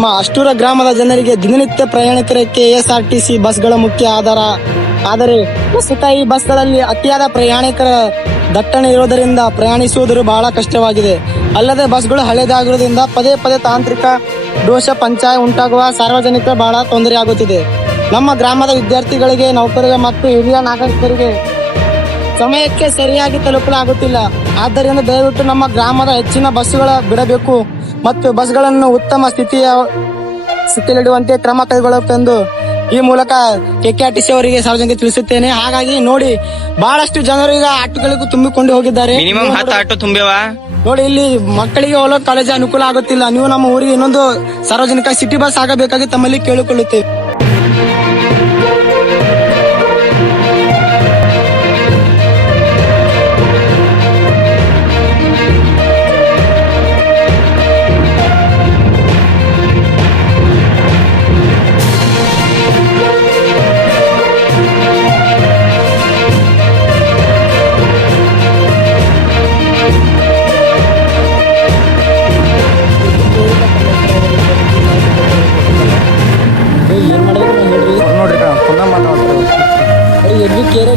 ನಮ್ಮ ಅಷ್ಟೂರ ಗ್ರಾಮದ ಜನರಿಗೆ ದಿನನಿತ್ಯ ಪ್ರಯಾಣಿಕರಿಗೆ KSRTC ಬಸ್ಗಳ ಮುಖ್ಯ ಆಧಾರ. ಆದರೆ ಪ್ರಸ್ತುತ ಈ ಬಸ್ಗಳಲ್ಲಿ ಅತಿಯಾದ ಪ್ರಯಾಣಿಕರ ದಟ್ಟಣೆ ಇರುವುದರಿಂದ ಪ್ರಯಾಣಿಸುವುದು ಬಹಳ ಕಷ್ಟವಾಗಿದೆ. ಅಲ್ಲದೆ ಬಸ್ಗಳು ಹಳೆದಾಗಿರುವುದರಿಂದ ಪದೇ ಪದೇ ತಾಂತ್ರಿಕ ದೋಷ ಪಂಚಾಯ ಉಂಟಾಗುವ ಸಾರ್ವಜನಿಕ ಬಹಳ ತೊಂದರೆಯಾಗುತ್ತಿದೆ. ನಮ್ಮ ಗ್ರಾಮದ ವಿದ್ಯಾರ್ಥಿಗಳಿಗೆ, ನೌಕರರಿಗೆ ಮತ್ತು ಹಿರಿಯ ನಾಗರಿಕರಿಗೆ ಸಮಯಕ್ಕೆ ಸರಿಯಾಗಿ ತಲುಪಲಾಗುತ್ತಿಲ್ಲ. ಆದ್ದರಿಂದ ದಯವಿಟ್ಟು ನಮ್ಮ ಗ್ರಾಮದ ಹೆಚ್ಚಿನ ಬಸ್ಸುಗಳ ಬಿಡಬೇಕು ಮತ್ತು ಬಸ್ಗಳನ್ನು ಉತ್ತಮ ಸ್ಥಿತಿಯಲ್ಲಿಡುವಂತೆ ಕ್ರಮ ಕೈಗೊಳ್ಳಬೇಕೆಂದು ಈ ಮೂಲಕ KKRTC ಅವರಿಗೆ ಸಾರ್ವಜನಿಕ ತಿಳಿಸುತ್ತೇನೆ. ಹಾಗಾಗಿ ನೋಡಿ, ಬಹಳಷ್ಟು ಜನರು ಈಗ ಆಟೋಗಳಿಗೂ ತುಂಬಿಕೊಂಡು ಹೋಗಿದ್ದಾರೆ. ಮಿನಿಮಮ್ 10 ಆಟೋ ತುಂಬ್ಯವ. ನೋಡಿ, ಇಲ್ಲಿ ಮಕ್ಕಳಿಗೆ ಹೋಗಲು ಕಾಲೇಜ್ ಅನುಕೂಲ ಆಗುತ್ತಿಲ್ಲ. ನೀವು ನಮ್ಮ ಊರಿಗೆ ಇನ್ನೊಂದು ಸಾರ್ವಜನಿಕ ಸಿಟಿ ಬಸ್ ಆಗಬೇಕಾಗಿ ತಮ್ಮಲ್ಲಿ ಕೇಳಿಕೊಳ್ಳುತ್ತೇವೆ. ಏನ್ ಮಾಡಿದ್ರು ಹೇಳ್ರಿ ನೋಡ್ರಿ ಪುನಃ ಮಾತಾಡ್ತಾರೆ. ಎಲ್ಲಿ ಕೇರೆ